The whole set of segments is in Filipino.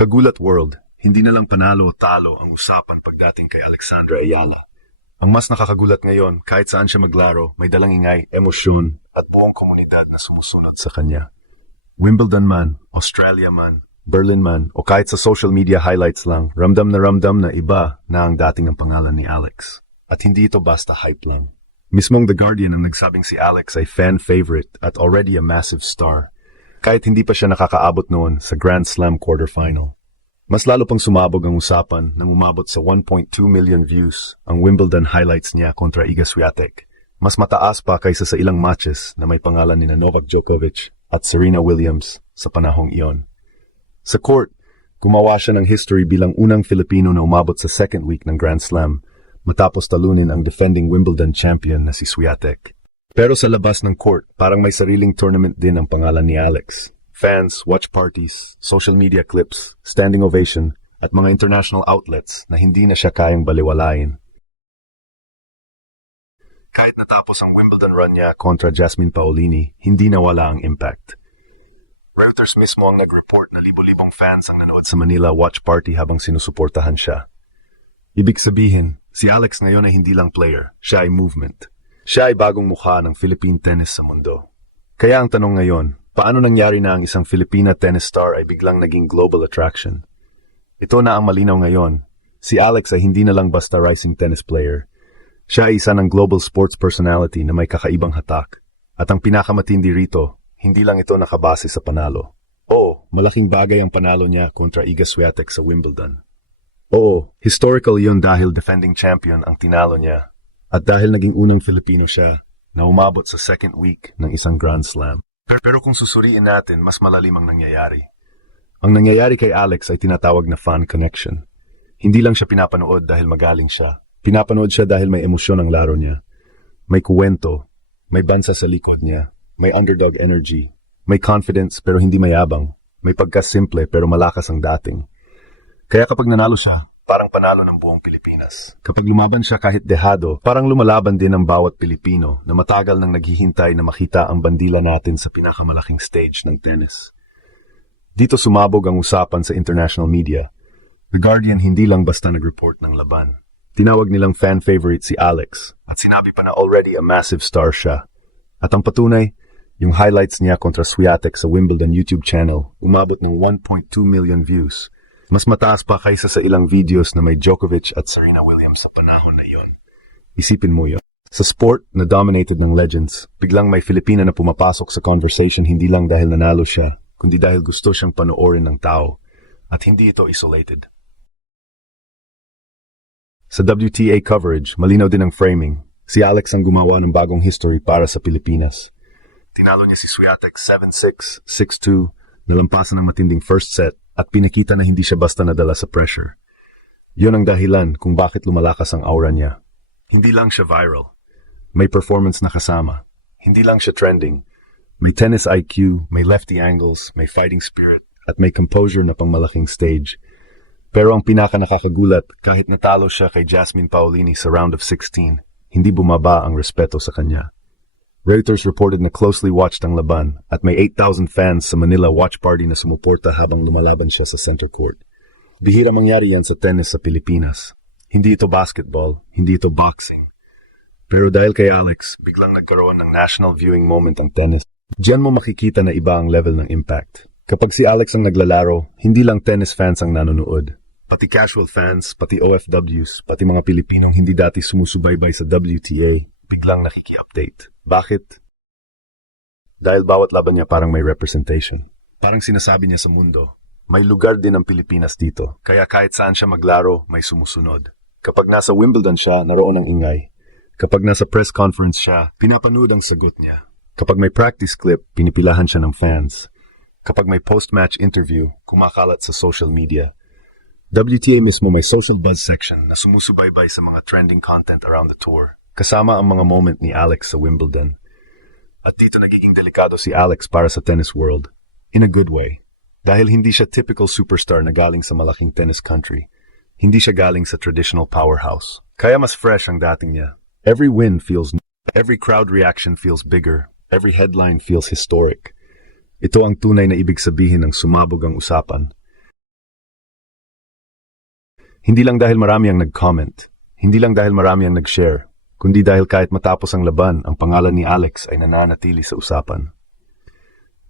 Kagulat World, hindi na lang panalo o talo ang usapan pagdating kay Alexandra Ayala. Ang mas nakakagulat ngayon, kahit saan siya maglaro, may dalang ingay, emosyon, at buong komunidad na sumusunod sa kanya. Wimbledon man, Australia man, Berlin man, o kahit sa social media highlights lang, ramdam na iba na ang dating ang pangalan ni Alex. At hindi ito basta hype lang. Mismong The Guardian ang nagsabing si Alex ay fan favorite at already a massive star, kahit hindi pa siya nakakaabot noon sa Grand Slam quarterfinal. Mas lalo pang sumabog ang usapan nang umabot sa 1.2 million views ang Wimbledon highlights niya kontra Iga Swiatek. Mas mataas pa kaysa sa ilang matches na may pangalan ni Novak Djokovic at Serena Williams sa panahong iyon. Sa court, gumawa siya ng history bilang unang Filipino na umabot sa second week ng Grand Slam matapos talunin ang defending Wimbledon champion na si Swiatek. Pero sa labas ng court, parang may sariling tournament din ang pangalan ni Alex. Fans, watch parties, social media clips, standing ovation, at mga international outlets na hindi na siya kayang baliwalain. Kahit natapos ang Wimbledon run niya kontra Jasmine Paolini, hindi nawala ang impact. Reuters mismo ang nag-report na libo-libong fans ang nanood sa Manila watch party habang sinusuportahan siya. Ibig sabihin, si Alex ngayon ay hindi lang player, siya ay movement. Siya ay bagong mukha ng Philippine tennis sa mundo. Kaya ang tanong ngayon, paano nangyari na ang isang Filipina tennis star ay biglang naging global attraction? Ito na ang malinaw ngayon. Si Alex ay hindi na lang basta rising tennis player. Siya ay isa ng global sports personality na may kakaibang hatak. At ang pinakamatindi rito, hindi lang ito nakabase sa panalo. Oo, malaking bagay ang panalo niya kontra Iga Swiatek sa Wimbledon. Oo, historical yun dahil defending champion ang tinalo niya. At dahil naging unang Filipino siya na umabot sa second week ng isang Grand Slam. Pero kung susuriin natin, mas malalim ang nangyayari. Ang nangyayari kay Alex ay tinatawag na fan connection. Hindi lang siya pinapanood dahil magaling siya. Pinapanood siya dahil may emosyon ang laro niya. May kuwento, may bansa sa likod niya, may underdog energy, may confidence pero hindi mayabang, may pagkasimple pero malakas ang dating. Kaya kapag nanalo siya, parang panalo ng buong Pilipinas. Kapag lumaban siya kahit dehado, parang lumalaban din ang bawat Pilipino na matagal nang naghihintay na makita ang bandila natin sa pinakamalaking stage ng tennis. Dito sumabog ang usapan sa international media. The Guardian hindi lang basta nag-report ng laban. Tinawag nilang fan favorite si Alex at sinabi pa na already a massive star siya. At ang patunay, yung highlights niya kontra Swiatek sa Wimbledon YouTube channel umabot ng 1.2 million views. Mas mataas pa kaysa sa ilang videos na may Djokovic at Serena Williams sa panahon na iyon. Isipin mo yun. Sa sport na dominated ng legends, biglang may Filipina na pumapasok sa conversation hindi lang dahil nanalo siya, kundi dahil gusto siyang panoorin ng tao. At hindi ito isolated. Sa WTA coverage, malinaw din ang framing. Si Alex ang gumawa ng bagong history para sa Pilipinas. Tinalo niya si Swiatek 7-6, 6-2, nalampasan ng matinding first set, at pinakita na hindi siya basta nadala sa pressure. Yun ang dahilan kung bakit lumalakas ang aura niya. Hindi lang siya viral. May performance na kasama. Hindi lang siya trending. May tennis IQ, may lefty angles, may fighting spirit, at may composure na pangmalaking stage. Pero ang pinaka-nakakagulat, kahit natalo siya kay Jasmine Paolini sa round of 16, hindi bumaba ang respeto sa kanya. Reuters reported na closely watched ang laban at may 8,000 fans sa Manila watch party na sumuporta habang lumalaban siya sa center court. Bihira mangyari yan sa tennis sa Pilipinas. Hindi ito basketball, hindi ito boxing. Pero dahil kay Alex, biglang nagkaroon ng national viewing moment ang tennis. Diyan mo makikita na iba ang level ng impact. Kapag si Alex ang naglalaro, hindi lang tennis fans ang nanonood. Pati casual fans, pati OFWs, pati mga Pilipinong hindi dati sumusubaybay sa WTA, biglang nakiki-update. Bakit? Dahil bawat laban niya parang may representation. Parang sinasabi niya sa mundo, may lugar din ang Pilipinas dito. Kaya kahit saan siya maglaro, may sumusunod. Kapag nasa Wimbledon siya, naroon ang ingay. Kapag nasa press conference siya, pinapanood ang sagot niya. Kapag may practice clip, pinipilahan siya ng fans. Kapag may post-match interview, kumakalat sa social media. WTA mismo may social buzz section na sumusubaybay sa mga trending content around the tour. Kasama ang mga moment ni Alex sa Wimbledon. At dito nagiging delikado si Alex para sa tennis world. In a good way. Dahil hindi siya typical superstar na galing sa malaking tennis country. Hindi siya galing sa traditional powerhouse. Kaya mas fresh ang dating niya. Every win feels new. Every crowd reaction feels bigger. Every headline feels historic. Ito ang tunay na ibig sabihin ng sumabog ang usapan. Hindi lang dahil marami ang nag-comment, hindi lang dahil marami ang nag-share, kundi dahil kahit matapos ang laban, ang pangalan ni Alex ay nananatili sa usapan.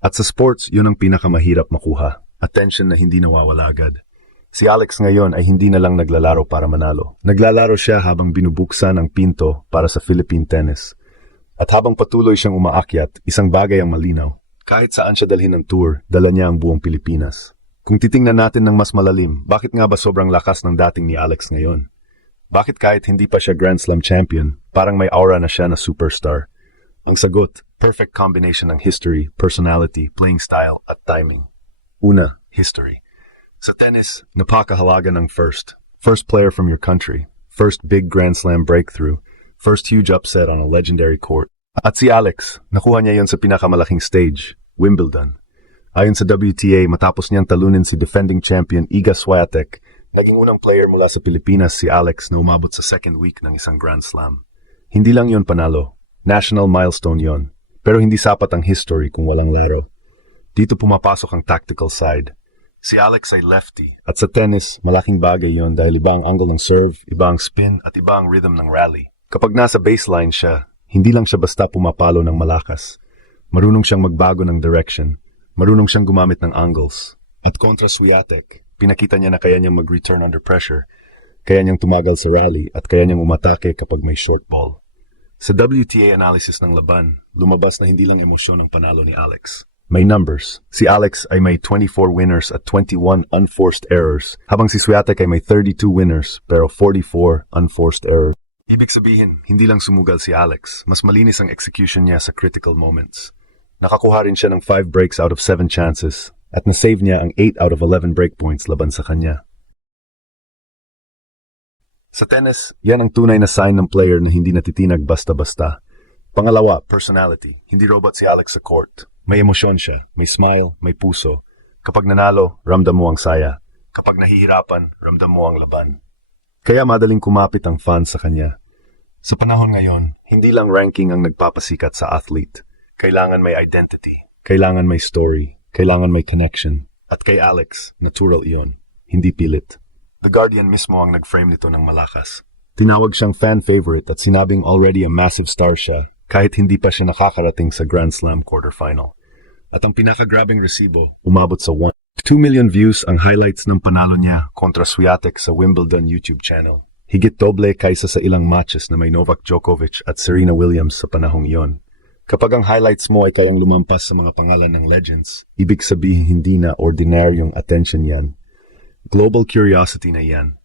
At sa sports, yun ang pinakamahirap makuha. Attention na hindi nawawala agad. Si Alex ngayon ay hindi na lang naglalaro para manalo. Naglalaro siya habang binubuksan ang pinto para sa Philippine tennis. At habang patuloy siyang umaakyat, isang bagay ang malinaw. Kahit saan siya dalhin ng tour, dala niya ang buong Pilipinas. Kung titingnan natin ng mas malalim, bakit nga ba sobrang lakas ng dating ni Alex ngayon? Bakit kahit hindi pa siya Grand Slam champion, parang may aura na siya na superstar? Ang sagot, perfect combination ng history, personality, playing style, at timing. Una, history. Sa tennis, napakahalaga ng first. First player from your country. First big Grand Slam breakthrough. First huge upset on a legendary court. At si Alex, nakuha niya yon sa pinakamalaking stage, Wimbledon. Ayon sa WTA, matapos niyang talunin si defending champion Iga Swiatek, naging unang player mula sa Pilipinas si Alex na umabot sa second week ng isang Grand Slam. Hindi lang yon panalo. National milestone yon. Pero hindi sapat ang history kung walang laro. Dito pumapasok ang tactical side. Si Alex ay lefty, at sa tennis, malaking bagay yon dahil iba ang angle ng serve, iba ang spin, at iba ang rhythm ng rally. Kapag nasa baseline siya, hindi lang siya basta pumapalo ng malakas. Marunong siyang magbago ng direction, marunong siyang gumamit ng angles. At kontra Swiatek, pinakita niya na kaya niyang mag-return under pressure, kaya niyang tumagal sa rally, at kaya niyang umatake kapag may short ball. Sa WTA analysis ng laban, lumabas na hindi lang emosyon ang panalo ni Alex. May numbers. Si Alex ay may 24 winners at 21 unforced errors, habang si Swiatek ay may 32 winners pero 44 unforced errors. Ibig sabihin, hindi lang sumugal si Alex, mas malinis ang execution niya sa critical moments. Nakakuha rin siya ng 5 breaks out of 7 chances at na-save niya ang 8 out of 11 breakpoints laban sa kanya. Sa tennis, yan ang tunay na sign ng player na hindi natitinag basta-basta. Pangalawa, personality. Hindi robot si Alex sa court. May emosyon siya, may smile, may puso. Kapag nanalo, ramdam mo ang saya. Kapag nahihirapan, ramdam mo ang laban. Kaya madaling kumapit ang fans sa kanya. Sa panahon ngayon, hindi lang ranking ang nagpapasikat sa athlete. Kailangan may identity, kailangan may story, kailangan may connection. At kay Alex, natural iyon, hindi pilit. The Guardian mismo ang nag-frame nito ng malakas. Tinawag siyang fan favorite at sinabing already a massive star siya kahit hindi pa siya nakakarating sa Grand Slam quarterfinal. At ang pinakagrabing resibo, umabot sa 2 million views ang highlights ng panalo niya kontra Swiatek sa Wimbledon YouTube channel. Higit doble kaysa sa ilang matches na may Novak Djokovic at Serena Williams sa panahong iyon. Kapag ang highlights mo ay kayang lumampas sa mga pangalan ng legends, ibig sabihin hindi na ordinaryong attention yan. Global curiosity na yan.